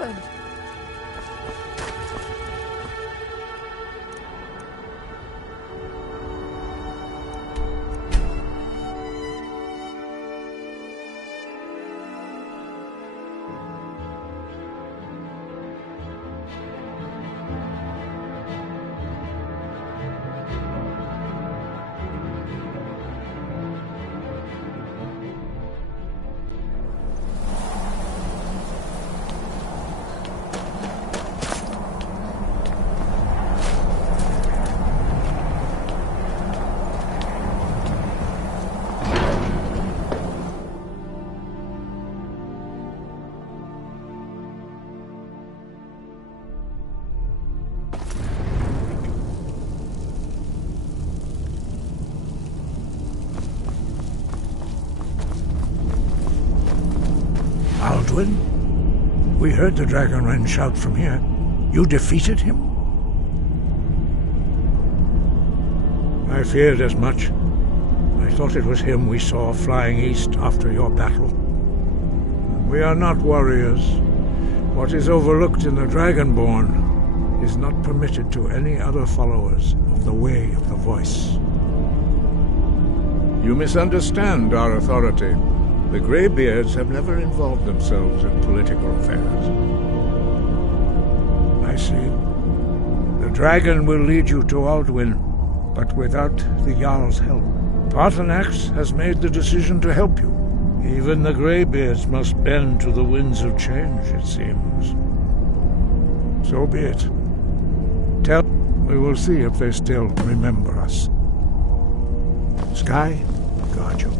happened? Alduin? We heard the Dragonren shout from here. You defeated him? I feared as much. I thought it was him we saw flying east after your battle. We are not warriors. What is overlooked in the Dragonborn is not permitted to any other followers of the Way of the Voice. You misunderstand our authority. The Greybeards have never involved themselves in political affairs. I see. The dragon will lead you to Alduin, but without the Jarl's help. Paarthurnax has made the decision to help you. Even the Greybeards must bend to the winds of change, it seems. So be it. We will see if they still remember us. Sky, guard you.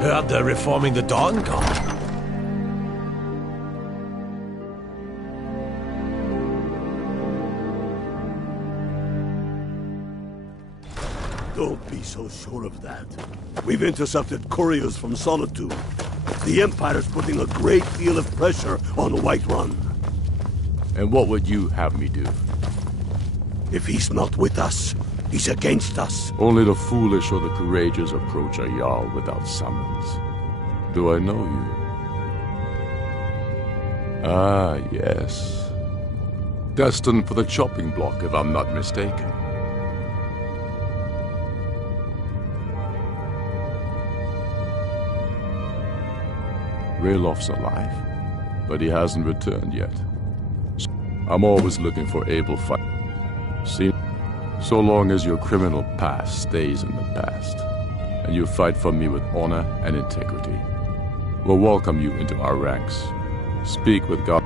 Heard they're reforming the Dawn Guard. Don't be so sure of that. We've intercepted couriers from Solitude. The Empire's putting a great deal of pressure on Whiterun. And what would you have me do? If he's not with us, he's against us. Only the foolish or the courageous approach a Jarl without summons. Do I know you? Ah, yes. Destined for the chopping block, if I'm not mistaken. Raylof's alive, but he hasn't returned yet. I'm always looking for able fighters. See, so long as your criminal past stays in the past, and you fight for me with honor and integrity, we'll welcome you into our ranks. Speak with God.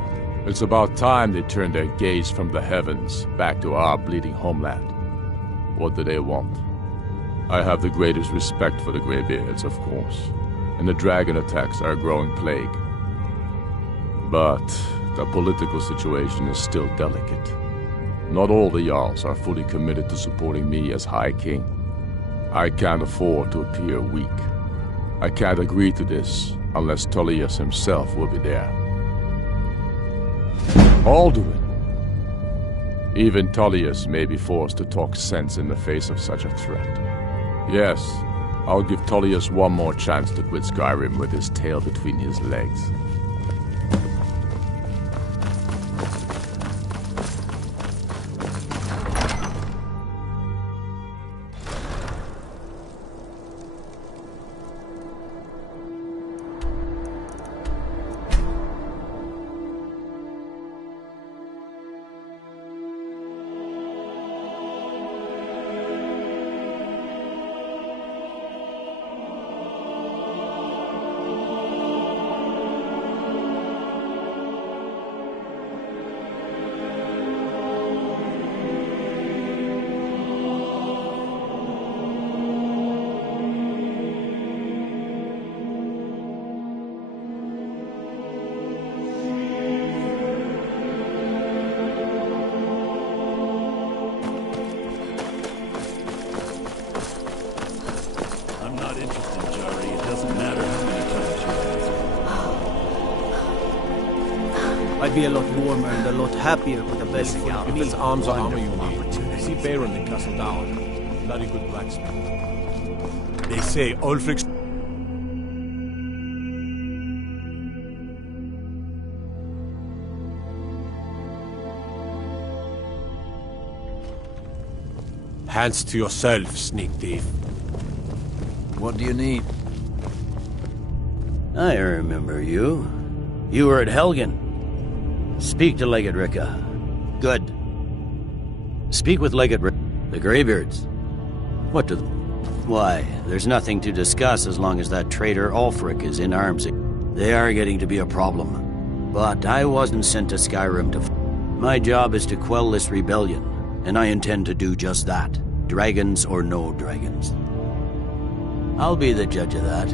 It's about time they turned their gaze from the heavens back to our bleeding homeland. What do they want? I have the greatest respect for the Greybeards, of course, and the dragon attacks are a growing plague. But the political situation is still delicate. Not all the Jarls are fully committed to supporting me as High King. I can't afford to appear weak. I can't agree to this unless Tullius himself will be there. Alduin. Even Tullius may be forced to talk sense in the face of such a threat. Yes, I'll give Tullius one more chance to quit Skyrim with his tail between his legs. I'd be a lot warmer and a lot happier with a belly full of If meat. it's arms or armor you Wonderful need, see Baron in Castle Down. Bloody good blacksmith. They say Ulfric's... Hands to yourself, sneak thief. What do you need? I remember you. You were at Helgen. Speak to Legate Ricka. Good. Speak with Legate Ricka. The Greybeards. What to them? Why, there's nothing to discuss as long as that traitor Ulfric is in arms. They are getting to be a problem. But I wasn't sent to Skyrim to... My job is to quell this rebellion, and I intend to do just that. Dragons or no dragons. I'll be the judge of that.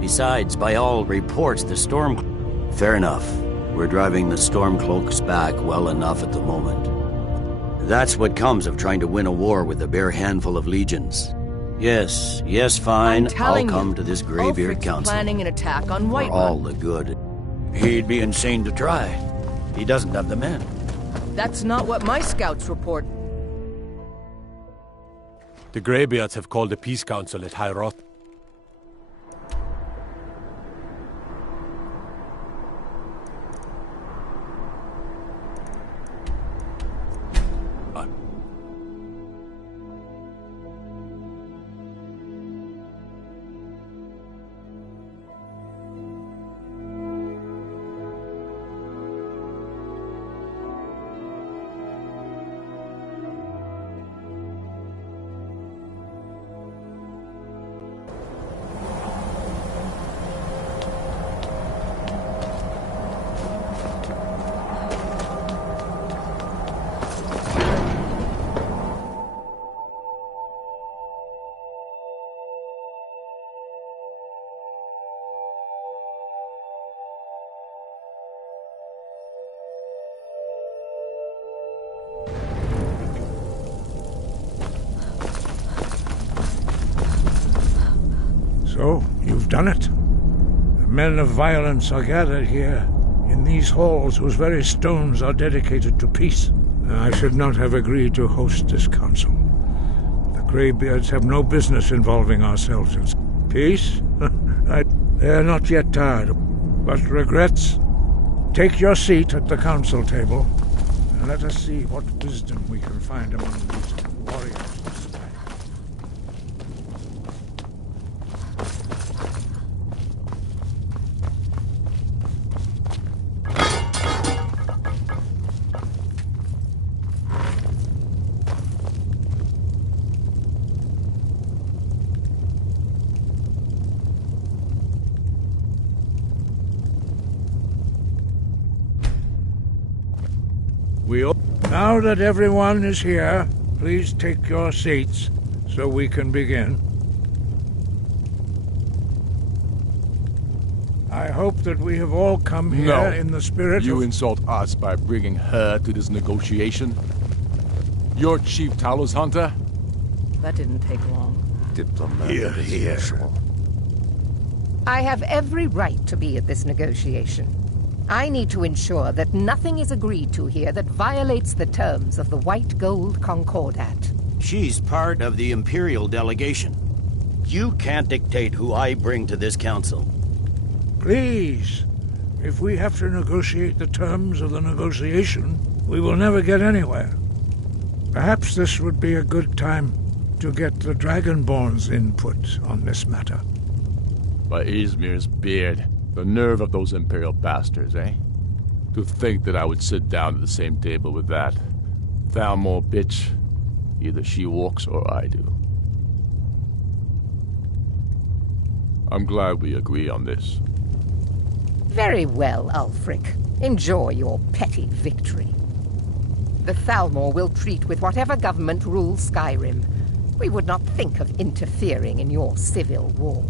Besides, by all reports, the Storm... Fair enough. We're driving the Stormcloaks back well enough at the moment. That's what comes of trying to win a war with a bare handful of legions. Yes, fine. I'll come to this Greybeard Ulfric's Council. Planning an attack on For Whiterun. all the good. He'd be insane to try. He doesn't have the men. That's not what my scouts report. The Greybeards have called a peace council at High Roth. So, you've done it. The men of violence are gathered here, in these halls whose very stones are dedicated to peace. I should not have agreed to host this council. The Greybeards have no business involving ourselves in peace. They are not yet tired, but regrets. Take your seat at the council table, and let us see what wisdom we can find among these warriors. Now that everyone is here, please take your seats so we can begin. I hope that we have all come here in the spirit You of... insult us by bringing her to this negotiation? You're Chief Talos Hunter? That didn't take long. Here, here. I have every right to be at this negotiation. I need to ensure that nothing is agreed to here that violates the terms of the White Gold Concordat. She's part of the Imperial delegation. You can't dictate who I bring to this council. Please, if we have to negotiate the terms of the negotiation, we will never get anywhere. Perhaps this would be a good time to get the Dragonborn's input on this matter. By Izmir's beard. The nerve of those Imperial bastards, eh? To think that I would sit down at the same table with that Thalmor bitch. Either she walks or I do. I'm glad we agree on this. Very well, Ulfric. Enjoy your petty victory. The Thalmor will treat with whatever government rules Skyrim. We would not think of interfering in your civil war.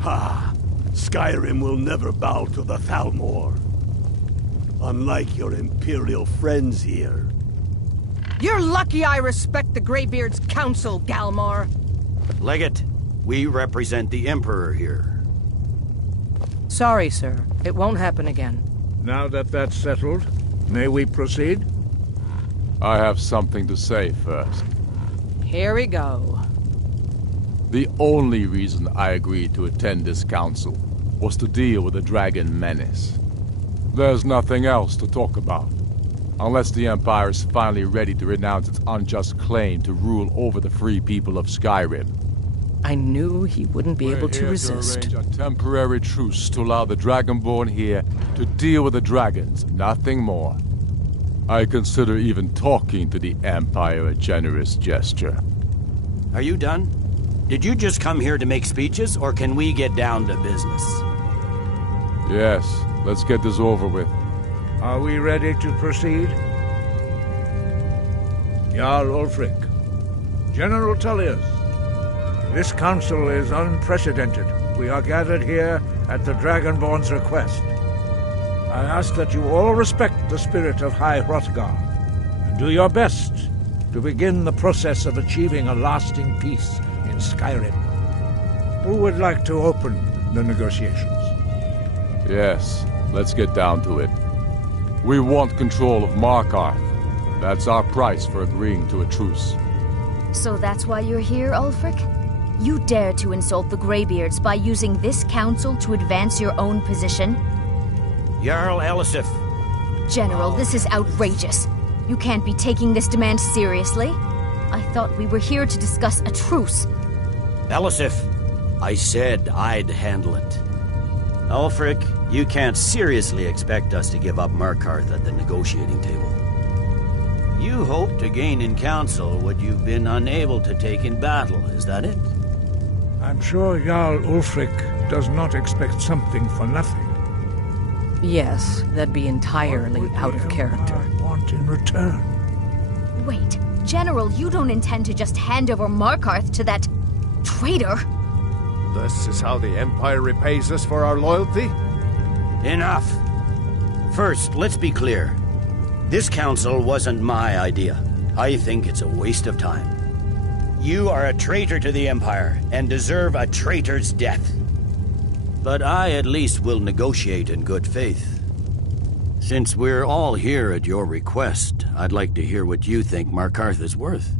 Ha! Skyrim will never bow to the Thalmor. Unlike your Imperial friends here. You're lucky I respect the Greybeard's council, Galmar. Legate, we represent the Emperor here. Sorry, sir. It won't happen again. Now that that's settled, may we proceed? I have something to say first. Here we go. The only reason I agreed to attend this council was to deal with the dragon menace. There's nothing else to talk about. Unless the Empire is finally ready to renounce its unjust claim to rule over the free people of Skyrim. I knew he wouldn't be able to resist. To arrange a temporary truce to allow the Dragonborn here to deal with the dragons, nothing more. I consider even talking to the Empire a generous gesture. Are you done? Did you just come here to make speeches, or can we get down to business? Yes, let's get this over with. Are we ready to proceed? Jarl Ulfric, General Tullius, this council is unprecedented. We are gathered here at the Dragonborn's request. I ask that you all respect the spirit of High Hrothgar, and do your best to begin the process of achieving a lasting peace in Skyrim. Who would like to open the negotiations? Yes, let's get down to it. We want control of Markarth. That's our price for agreeing to a truce. So that's why you're here, Ulfric? You dare to insult the Greybeards by using this council to advance your own position? Jarl Elisif. General, this is outrageous. You can't be taking this demand seriously. I thought we were here to discuss a truce. Elisif, I said I'd handle it. Ulfric, you can't seriously expect us to give up Markarth at the negotiating table. You hope to gain in council what you've been unable to take in battle, is that it? I'm sure Jarl Ulfric does not expect something for nothing. Yes, that'd be entirely out of character. I want in return. Wait, General, you don't intend to just hand over Markarth to that traitor? This is how the Empire repays us for our loyalty? Enough! First, let's be clear. This council wasn't my idea. I think it's a waste of time. You are a traitor to the Empire, and deserve a traitor's death. But I at least will negotiate in good faith. Since we're all here at your request, I'd like to hear what you think Markarth is worth.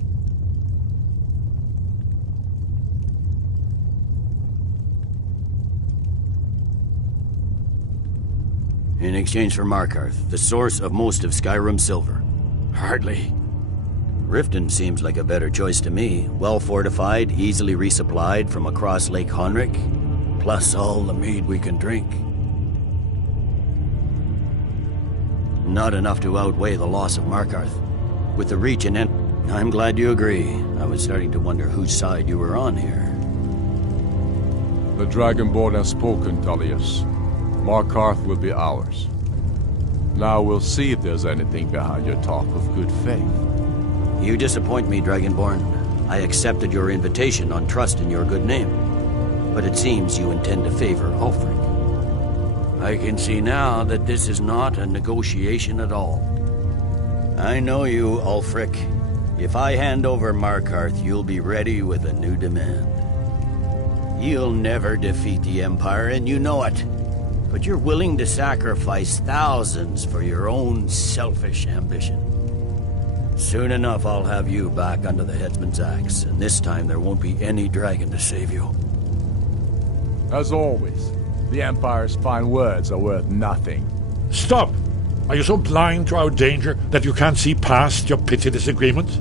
In exchange for Markarth, the source of most of Skyrim's silver. Hardly. Riften seems like a better choice to me. Well-fortified, easily resupplied from across Lake Honric, plus all the mead we can drink. Not enough to outweigh the loss of Markarth. With the Reach and I'm glad you agree. I was starting to wonder whose side you were on here. The Dragonborn has spoken, Tullius. Markarth will be ours. Now we'll see if there's anything behind your talk of good faith. You disappoint me, Dragonborn. I accepted your invitation on trust in your good name. But it seems you intend to favor Ulfric. I can see now that this is not a negotiation at all. I know you, Ulfric. If I hand over Markarth, you'll be ready with a new demand. You'll never defeat the Empire, and you know it. But you're willing to sacrifice thousands for your own selfish ambition. Soon enough, I'll have you back under the headsman's axe, and this time there won't be any dragon to save you. As always, the Empire's fine words are worth nothing. Stop! Are you so blind to our danger that you can't see past your petty disagreements?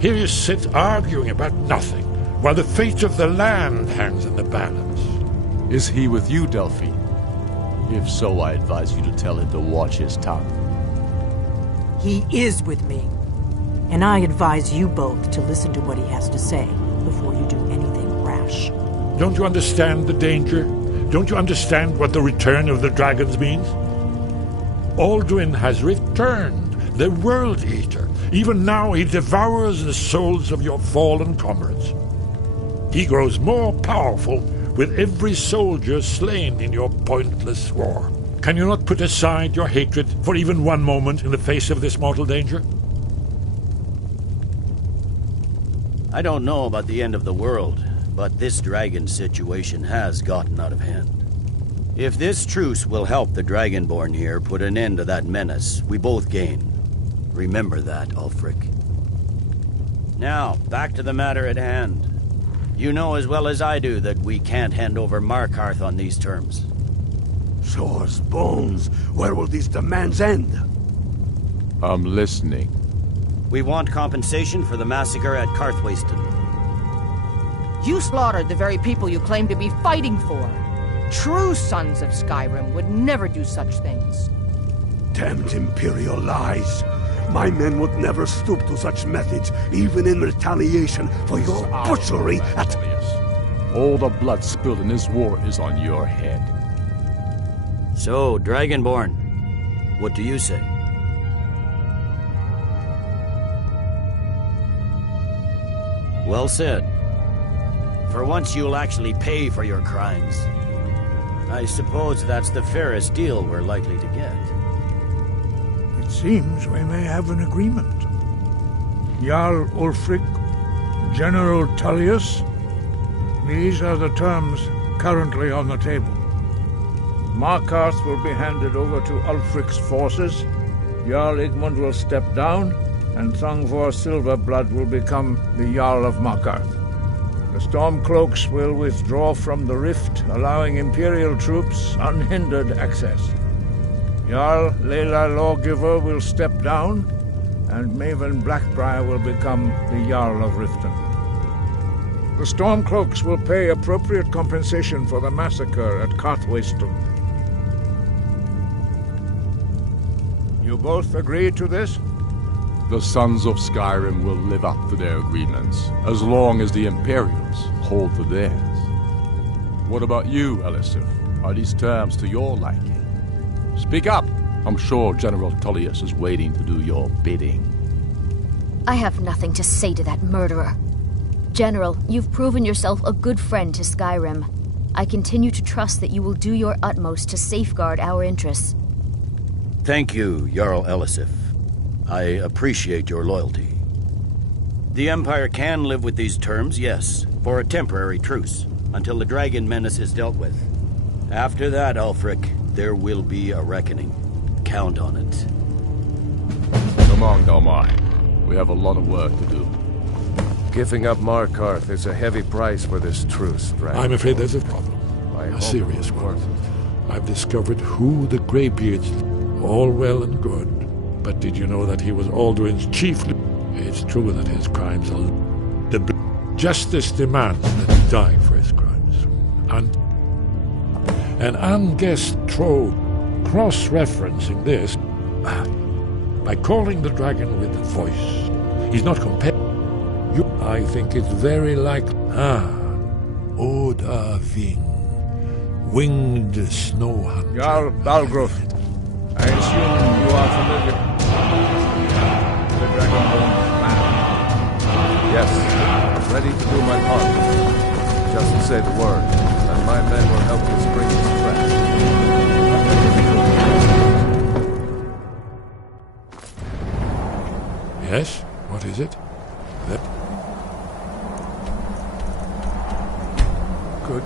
Here you sit arguing about nothing, while the fate of the land hangs in the balance. Is he with you, Delphine? If so, I advise you to tell him to watch his tongue. He is with me. And I advise you both to listen to what he has to say before you do anything rash. Don't you understand the danger? Don't you understand what the return of the dragons means? Alduin has returned, the World Eater. Even now he devours the souls of your fallen comrades. He grows more powerful with every soldier slain in your pointless war. Can you not put aside your hatred for even one moment in the face of this mortal danger? I don't know about the end of the world, but this dragon situation has gotten out of hand. If this truce will help the Dragonborn here put an end to that menace, we both gain. Remember that, Ulfric. Now, back to the matter at hand. You know as well as I do that we can't hand over Markarth on these terms. Swords, bones, where will these demands end? I'm listening. We want compensation for the massacre at Karthwasten. You slaughtered the very people you claim to be fighting for. True sons of Skyrim would never do such things. Damned Imperial lies. My men would never stoop to such methods, even in retaliation for your butchery at... All the blood spilled in this war is on your head. So, Dragonborn, what do you say? Well said. For once you'll actually pay for your crimes. I suppose that's the fairest deal we're likely to get. It seems we may have an agreement. Jarl Ulfric, General Tullius, these are the terms currently on the table. Markarth will be handed over to Ulfric's forces, Jarl Igmund will step down, and Thongvor Silverblood will become the Jarl of Markarth. The Stormcloaks will withdraw from the rift, allowing Imperial troops unhindered access. Jarl Layla Lawgiver will step down, and Maven Blackbriar will become the Jarl of Riften. The Stormcloaks will pay appropriate compensation for the massacre at Karthwasten. You both agree to this? The Sons of Skyrim will live up to their agreements, as long as the Imperials hold to theirs. What about you, Elisif? Are these terms to your liking? Speak up! I'm sure General Tullius is waiting to do your bidding. I have nothing to say to that murderer. General, you've proven yourself a good friend to Skyrim. I continue to trust that you will do your utmost to safeguard our interests. Thank you, Jarl Elisif. I appreciate your loyalty. The Empire can live with these terms, yes, for a temporary truce, until the dragon menace is dealt with. After that, Ulfric, there will be a reckoning. Count on it. Come on, Dalmar. We have a lot of work to do. Giving up Markarth is a heavy price for this truce, Dragon. I'm afraid there's a problem. A serious one. I've discovered who the Greybeards... All well and good. But did you know that he was Alduin's chief? It's true that his crimes are... The justice demands that he die for his crimes. And an unguessed troll cross-referencing this by calling the dragon with the voice. He's not compared. I think it's very likely. Odahving, winged snow hunter. Jarl Balgruf, I assume you are familiar with the Dragonborn plan. Yes, I'm ready to do my part. Just say the word, and my men will help you spring this threat. Yes? What is it? Good.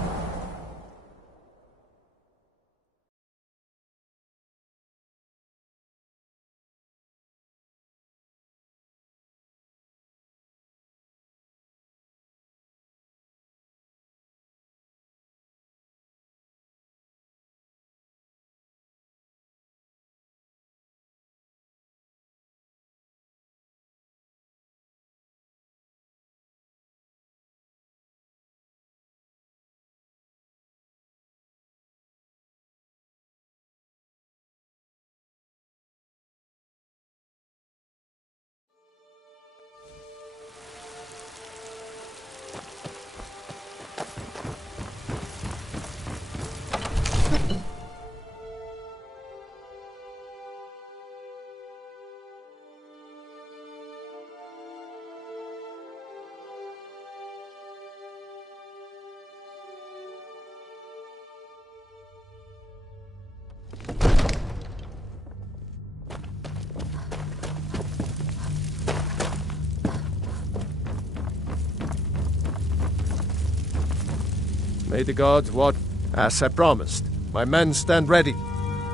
May the gods watch, as I promised. My men stand ready.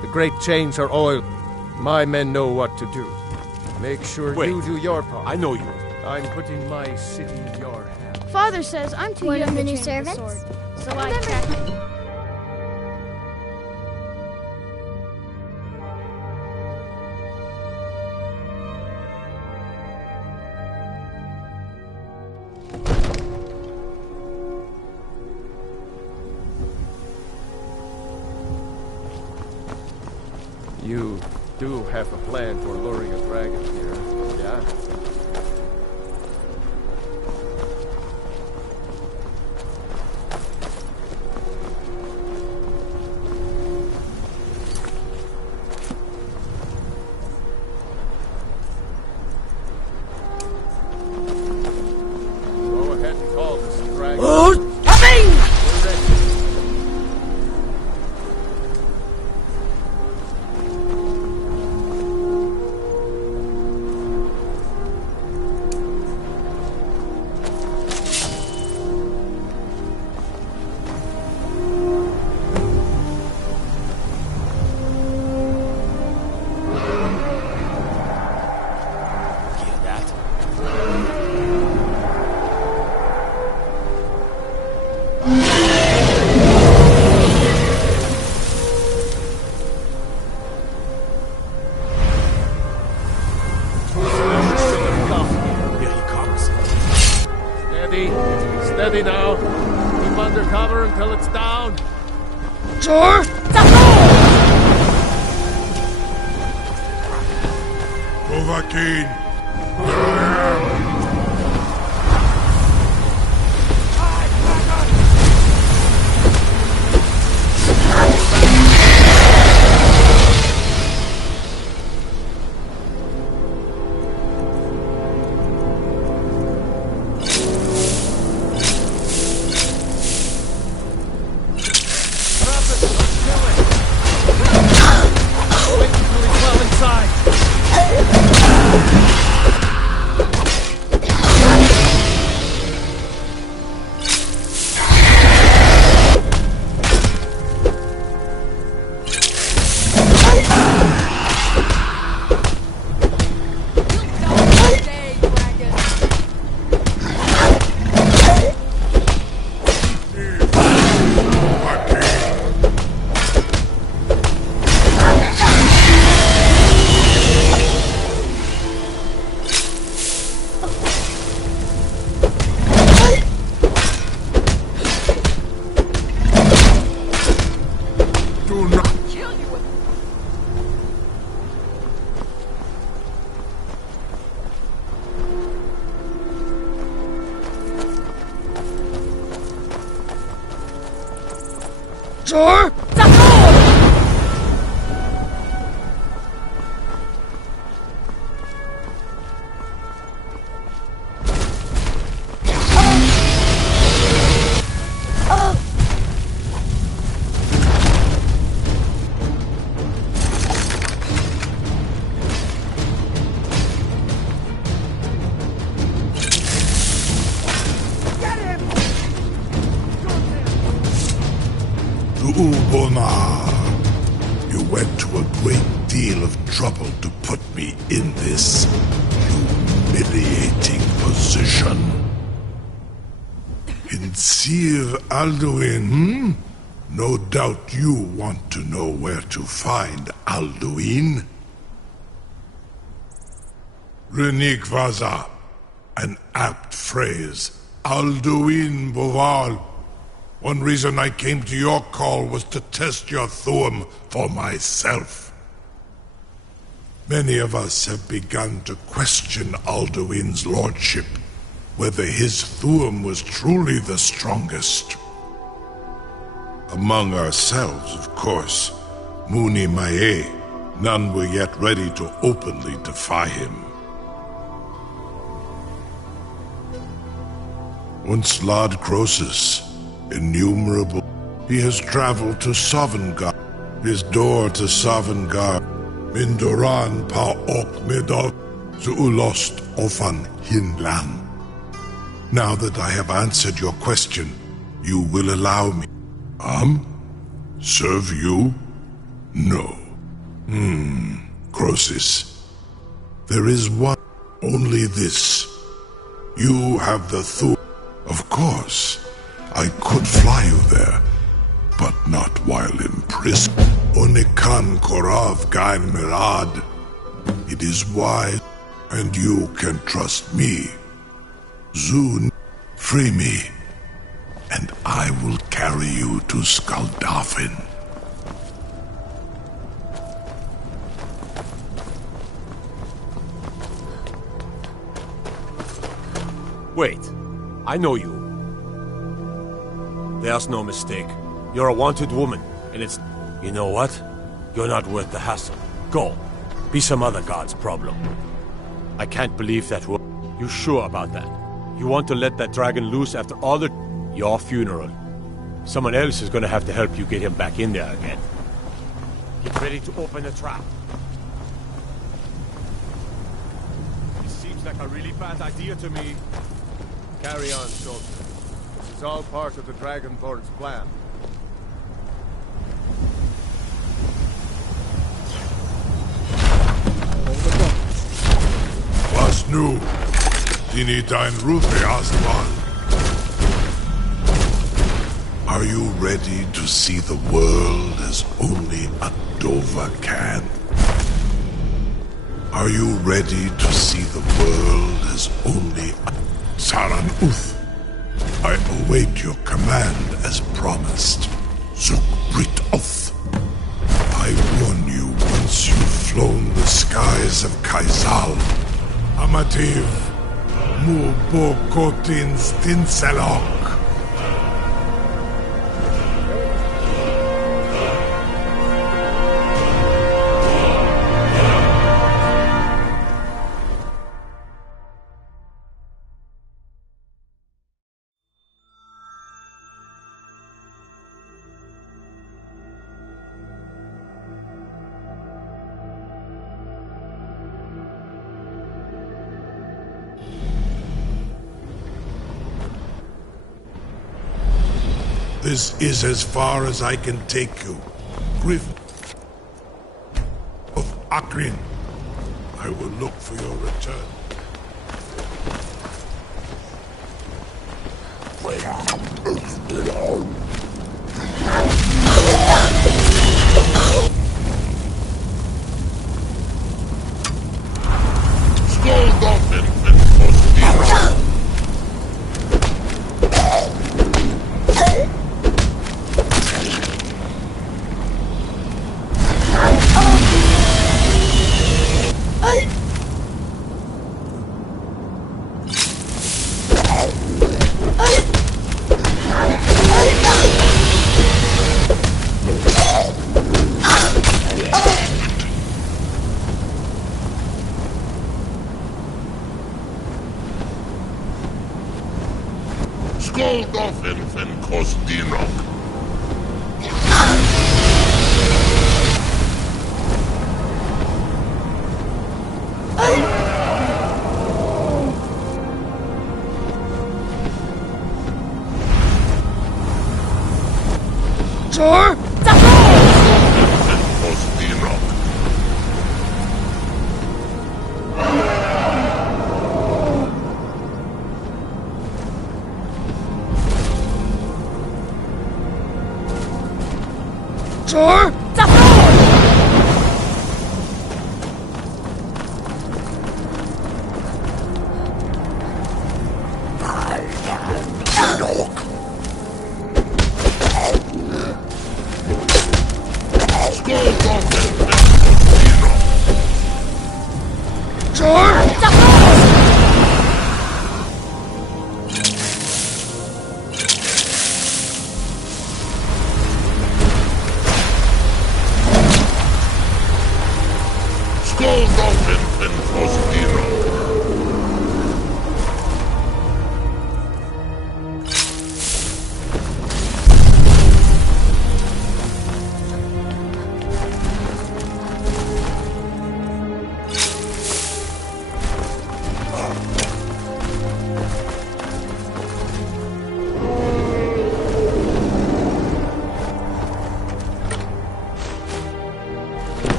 The great chains are oiled. My men know what to do. Make sure Wait. you do your part. I know you. I'm putting my city in your hands. Father says I'm too One young of the to new train with servants? sword, so I can't. You do have a plan for luring a dragon here, yeah? Go ahead and call this dragon. Coming! We're ready. Hear that? Here he comes. Steady. Steady now. Keep under cover until it's down. Dovahkiin! Wait until he's well inside. Do not... Ubona, you went to a great deal of trouble to put me in this humiliating position. In Sir Alduin, No doubt you want to know where to find Alduin. Renikvaza, an apt phrase. Alduin Boval. One reason I came to your call was to test your Thuum for myself. Many of us have begun to question Alduin's lordship, whether his Thuum was truly the strongest. Among ourselves, of course, Muni Mae, none were yet ready to openly defy him. Once Lord Croesus, innumerable, he has traveled to Sovngarde, his door to Sovngarde, Mindoran pa ok midov, Zuulost ofan hinlan. Now that I have answered your question, you will allow me. Serve you? No. Croesus. There is one. Only this. You have the Thor. Of course. I could fly you there, but not while imprisoned. Onikan Korav Gain Mirad. It is wise, and you can trust me. Zun, free me, and I will carry you to Skaldafin. Wait, I know you. There's no mistake. You're a wanted woman, and it's... You know what? You're not worth the hassle. Go. Be some other god's problem. I can't believe that will... You sure about that? You want to let that dragon loose after all the... Your funeral. Someone else is gonna have to help you get him back in there again. Get ready to open the trap. It seems like a really bad idea to me. Carry on, soldier. This is all part of the Dragonborn's plan. Was nu? Dini dein Rufe Aslan. Are you ready to see the world as only a Dova can? Are you ready to see the world as only a Saran Uth? I await your command as promised. Zukbrit Oth. I warn you once you've flown the skies of Kaisal. Amativ, Mu Bokotin Stinselok. This is as far as I can take you. Griff of Akrin. I will look for your return.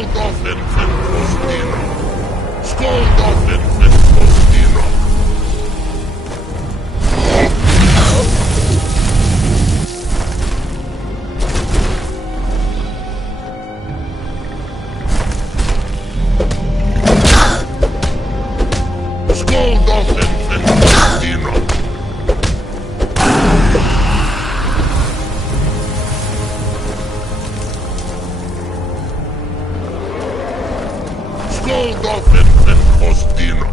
Skoldoffen en Kostina! Skoldoffen en Kostina! Skoldoffen en Kostina! Skoldoffen en Kostina!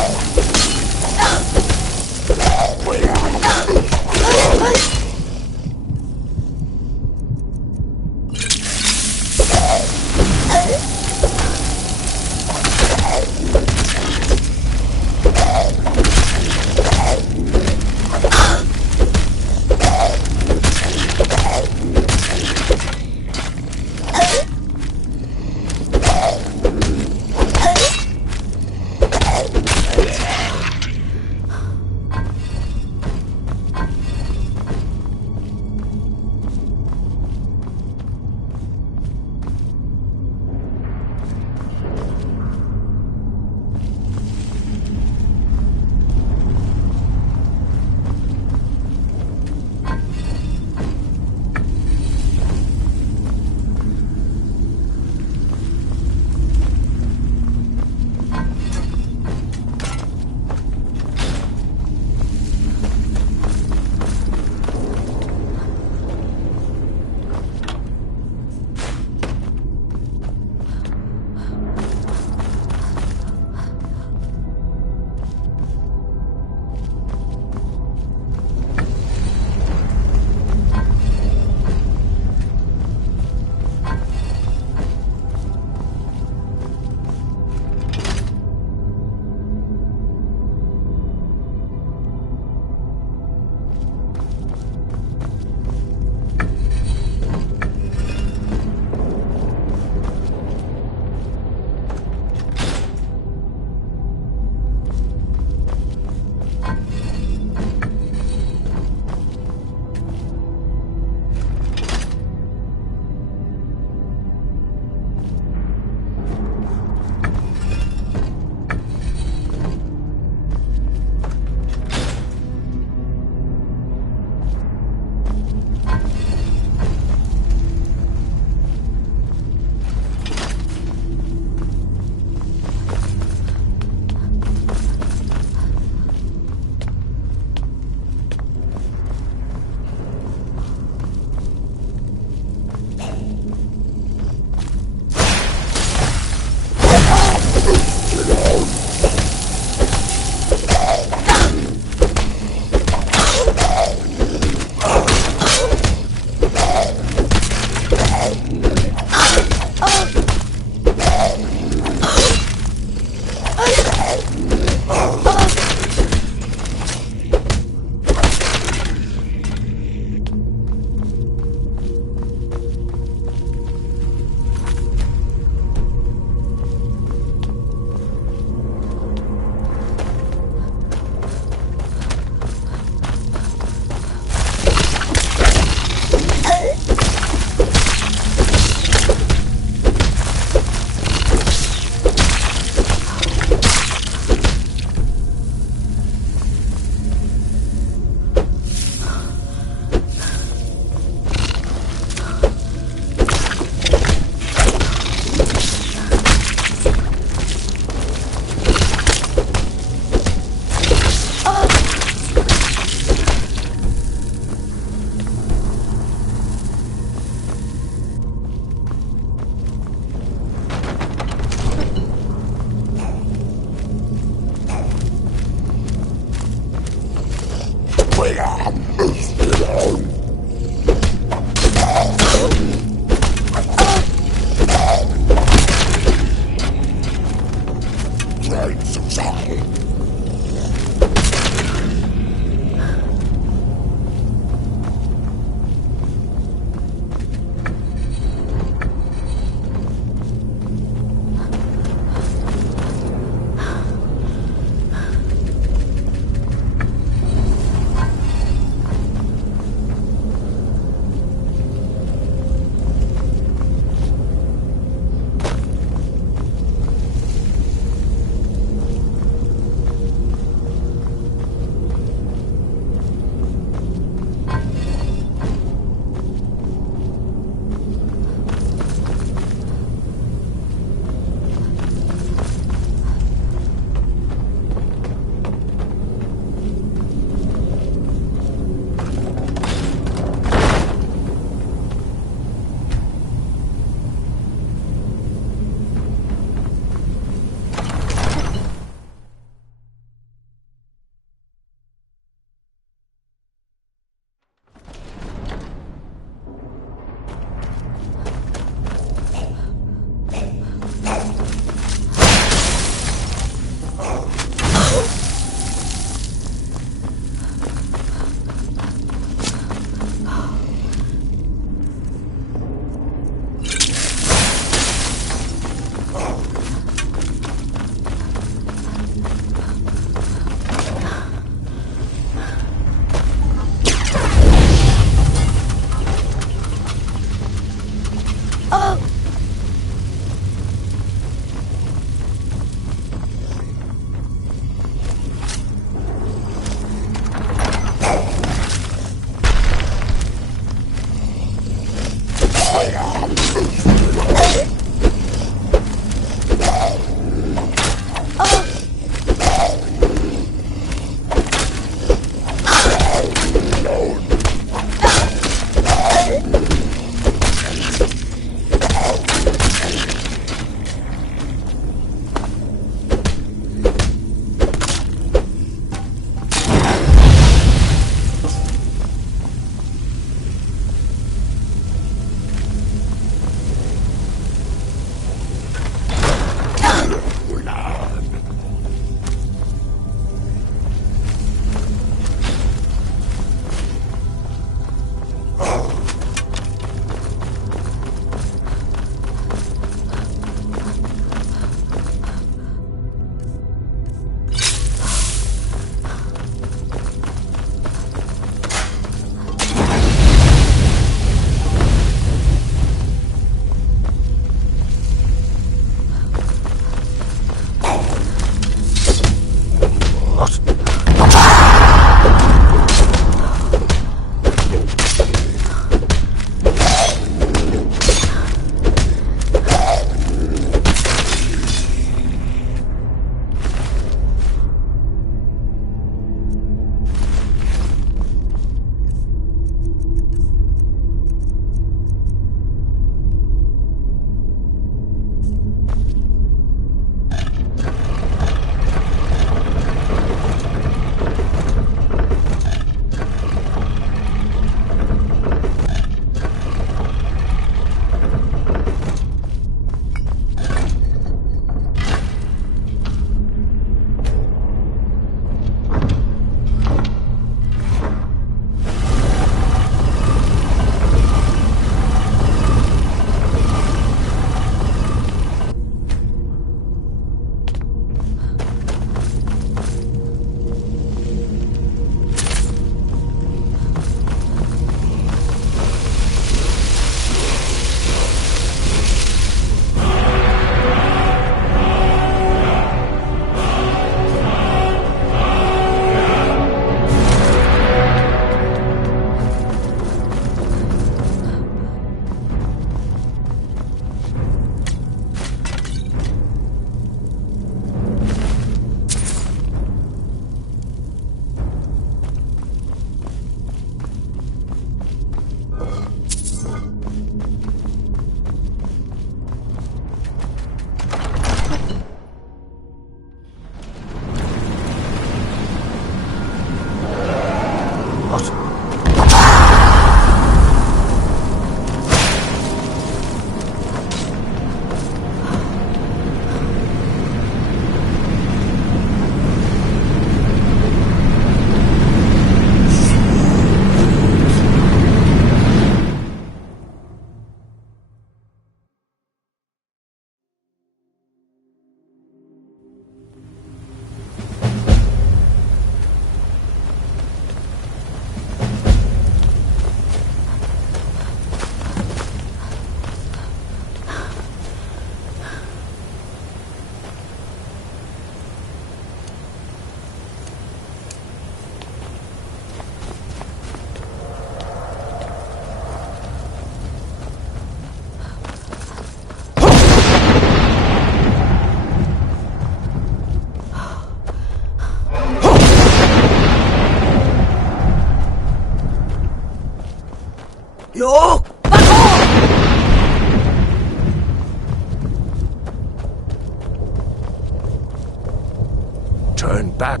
turn back.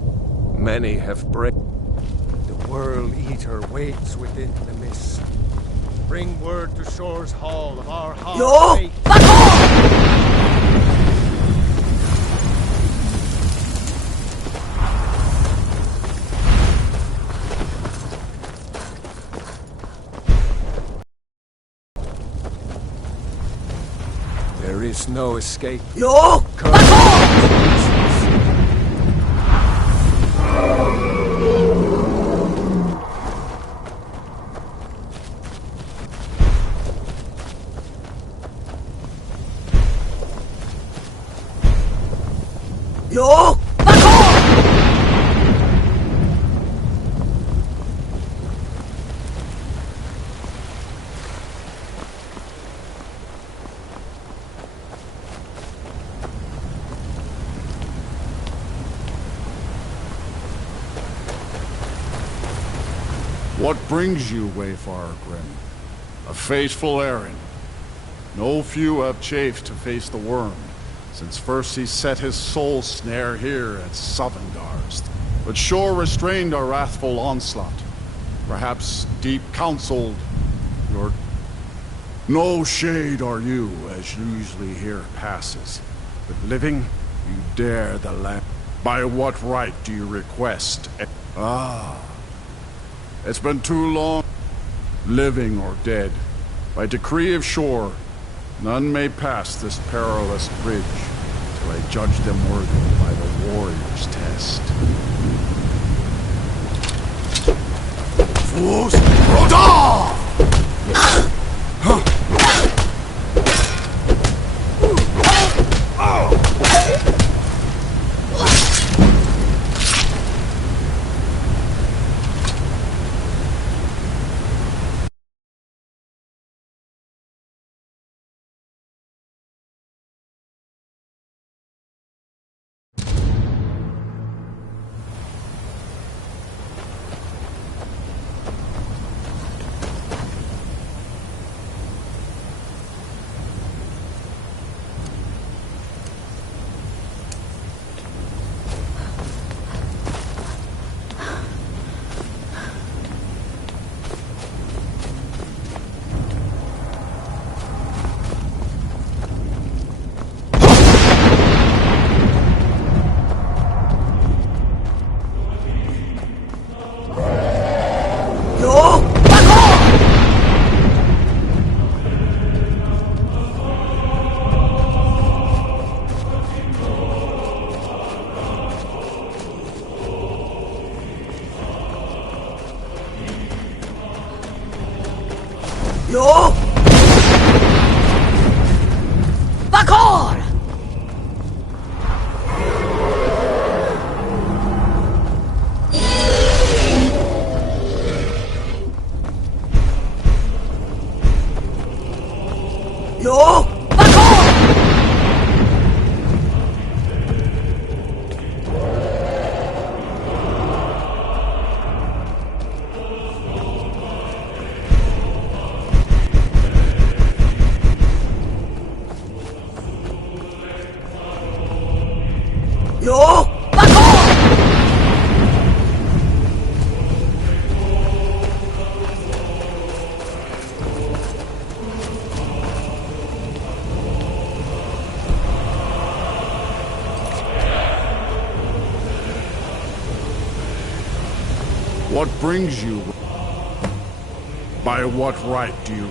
Many have break. The World Eater waits within the mist. Bring word to Shore's Hall of our hard fate. There is no escape. Yo! Yo! What brings you, Wayfarer Grim? A fateful errand. No few have chafed to face the worm, since first he set his soul snare here at Sovngarst. But Shore restrained our wrathful onslaught. Perhaps deep counseled your... No shade are you, as usually here passes. But living, you dare the land. By what right do you request? Ah... It's been too long, living or dead. By decree of Shore, none may pass this perilous bridge till I judge them worthy by the warrior's test. Fools! Roda! Yo! Bakor! Yo! Yo! What brings you? By what right do you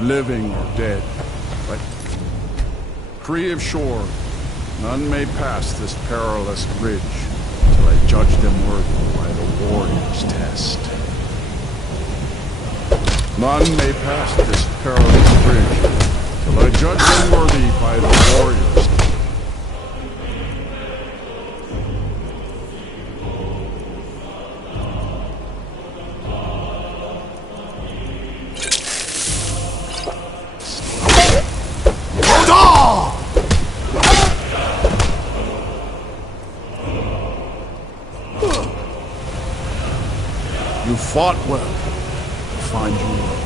living or dead. But decree of Shore, none may pass this perilous bridge till I judge them worthy by the warrior's test. None may pass this perilous bridge till I judge them worthy by the warrior's test. You fought well, I find you low.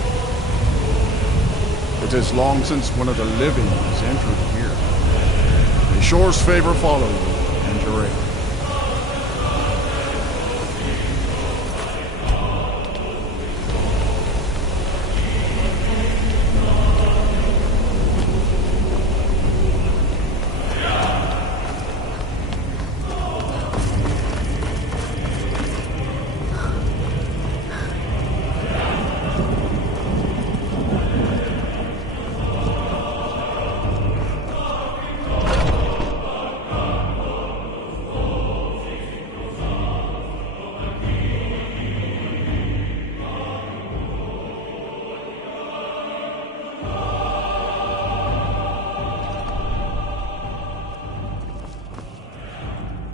It is long since one of the living has entered here. May Shore's favor follow you, and your aid.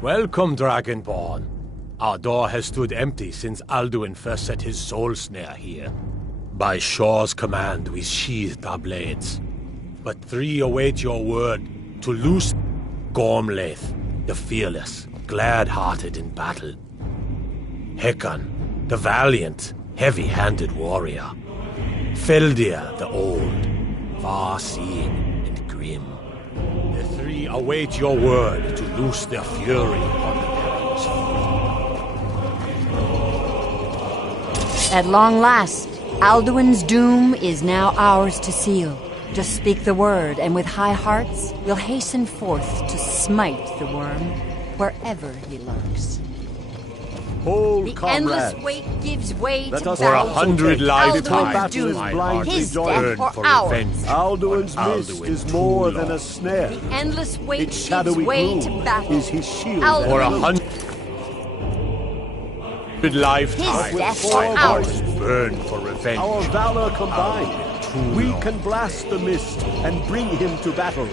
Welcome, Dragonborn. Our door has stood empty since Alduin first set his soul snare here. By Shore's command, we sheathed our blades. But 3 await your word to loose Gormlaith, the fearless, glad-hearted in battle. Hekon, the valiant, heavy-handed warrior. Feldir, the old, far-seeing and grim. The 3 await your word to loose their fury on the perilous field. At long last, Alduin's doom is now ours to seal. Just speak the word, and with high hearts, we'll hasten forth to smite the worm wherever he lurks. Hold, the comrades. endless weight gives way Let to us For battle. 100 lifetimes, battle is my blindly heart His joined. death or for ours. revenge. Alduin's on mist Alduin is too more long. than a snare. The endless weight Its gives shadowy way to gloom battle. is his shield. Alduin. For and 100 lifetimes, His death my or heart ours. burn for revenge. Our valor combined, Too we long. can blast the mist and bring him to battle.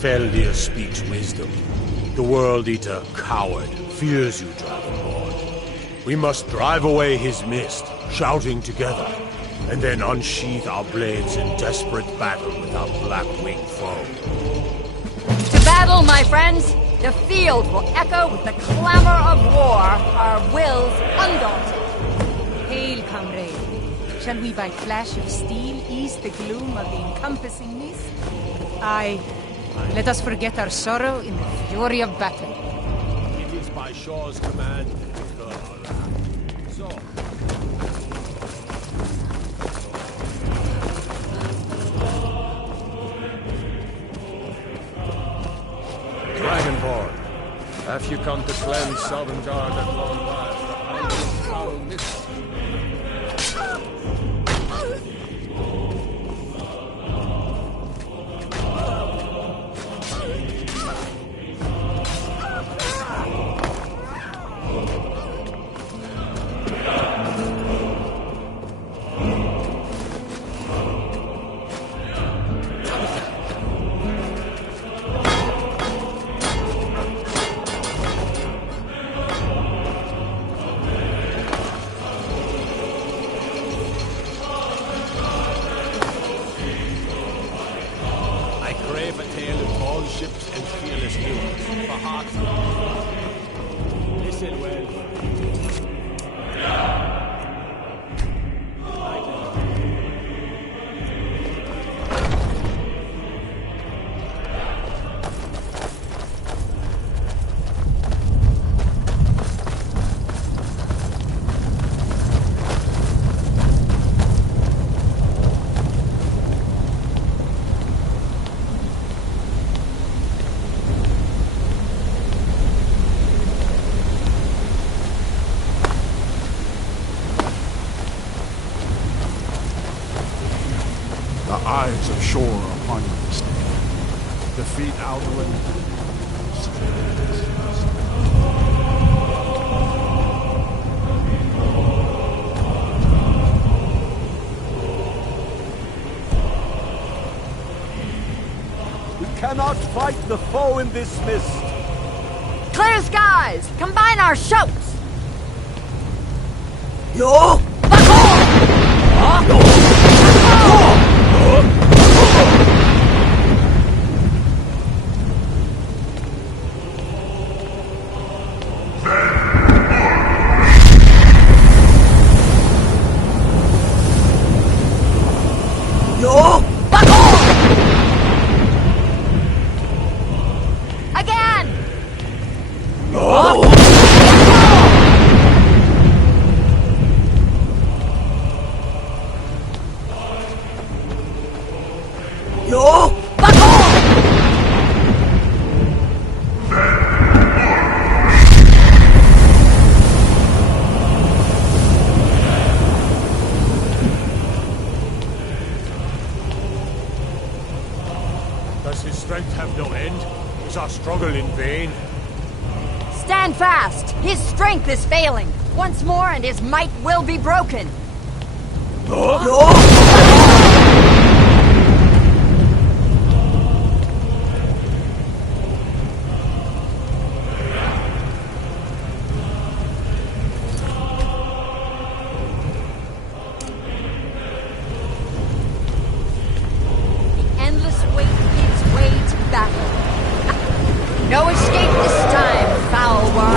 Feldir speaks wisdom. The World Eater, coward, fears you, Dragonborn. We must drive away his mist, shouting together, and then unsheath our blades in desperate battle with our black-winged foe. To battle, my friends! The field will echo with the clamor of war, our wills undaunted. Hail, comrade. Shall we by flash of steel ease the gloom of the encompassing mist? Aye. Let us forget our sorrow in the fury of battle. It is by Shore's command that we curl our wrath. So, Dragonborn, have you come to cleanse Sovngarde at long last of Alduin's foul mist? I crave a tale of tall ships and fearless heroes, for hearts. Listen well. The eyes of Shore are upon you this day. Defeat Alduin. We cannot fight the foe in this mist. Clear skies! Combine our shouts! Yo! Yo! Does his strength have no end? Is our struggle in vain? Stand fast! His strength is failing. Once more and his might will be broken. Endless wait gives way to battle. No escape this time, foul worm.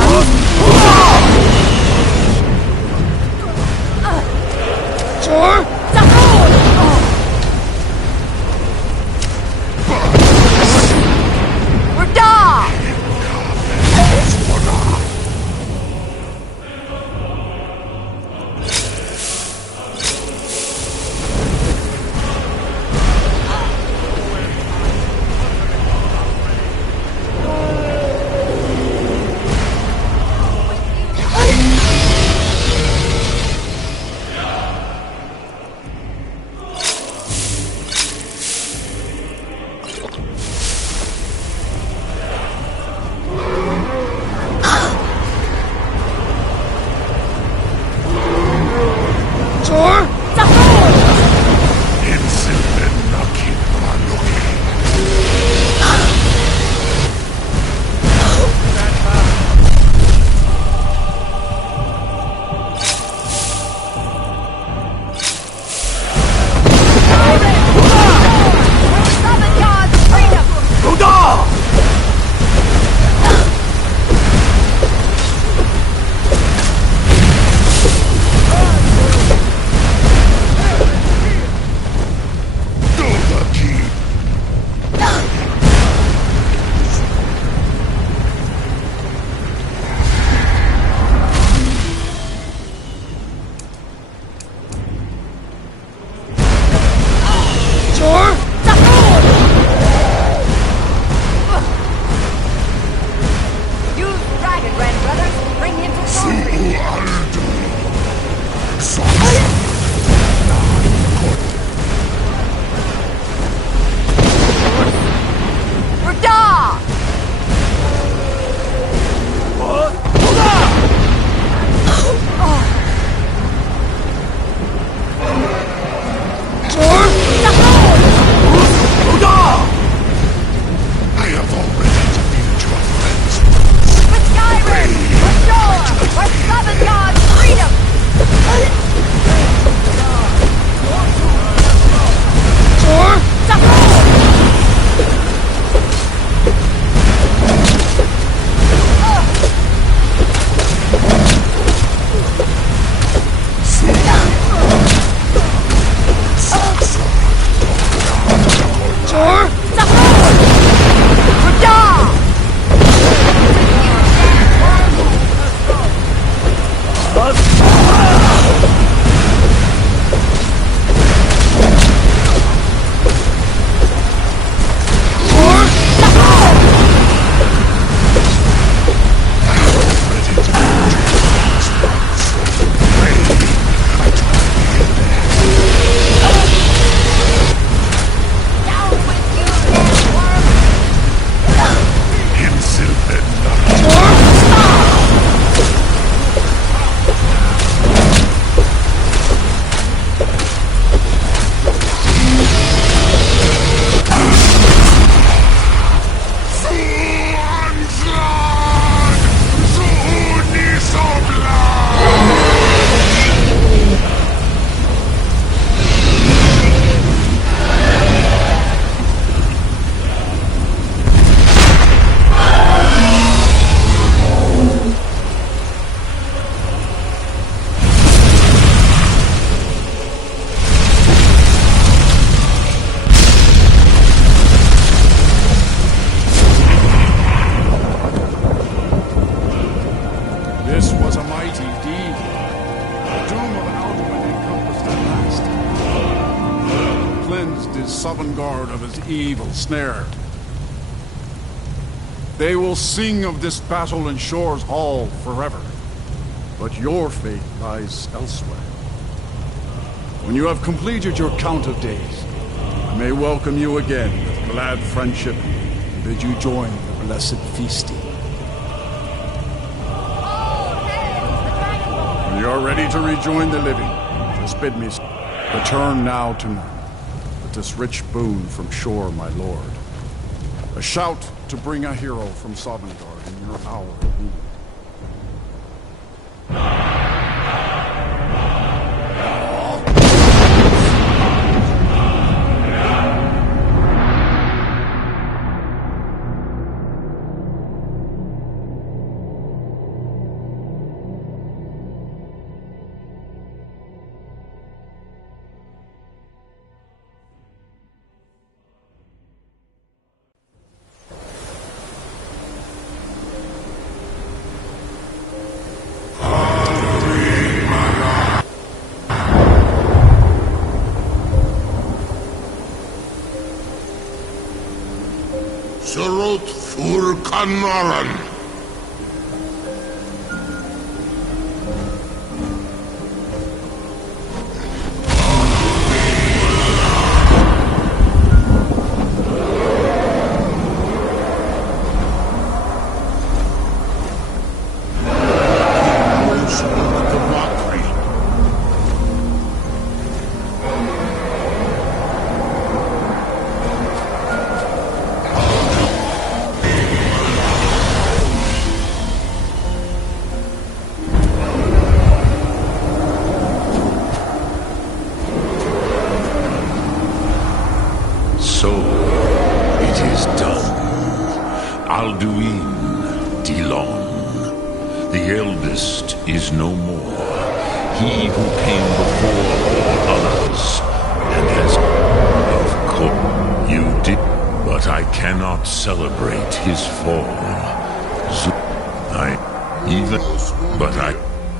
Sovngarde of his evil snare. They will sing of this battle in Shore's Hall forever, but your fate lies elsewhere. When you have completed your count of days, I may welcome you again with glad friendship and bid you join the blessed feasting. When you are ready to rejoin the living, just bid me return now to none, but this rich boon from shore, my lord. A shout to bring a hero from Sovngarde in your hour of need. Surot fur Kanaran. So, it is done. Alduin Dilon, the eldest, is no more. He who came before all others, and has, of course, you did, but I cannot celebrate his fall.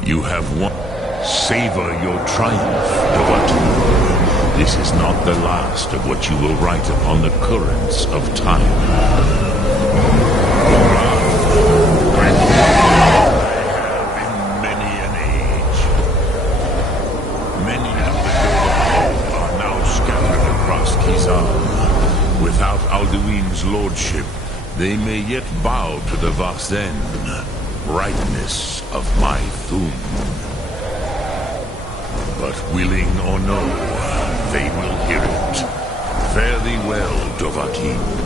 You have won. Savor your triumph, Dovatu. This is not the last of what you will write upon the currents of time. In many an age, many of the Dovahol are now scattered across Kizar. Without Alduin's lordship, they may yet bow to the Vaxen, brightness of my Thum. But willing or no, they will hear it. Fare thee well, Dovahkiin.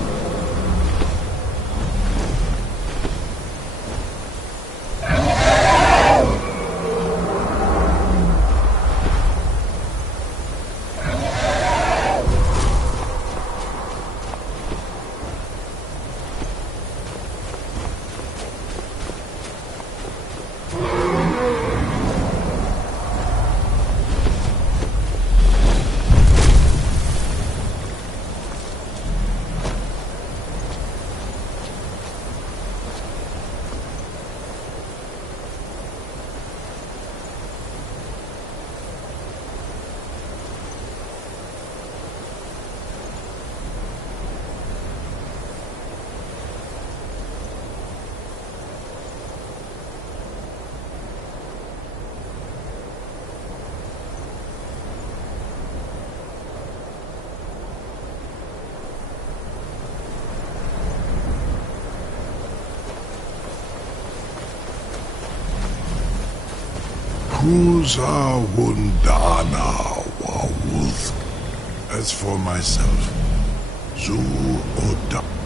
Kruza Wundana Wawuth. As for myself, Zu Oda.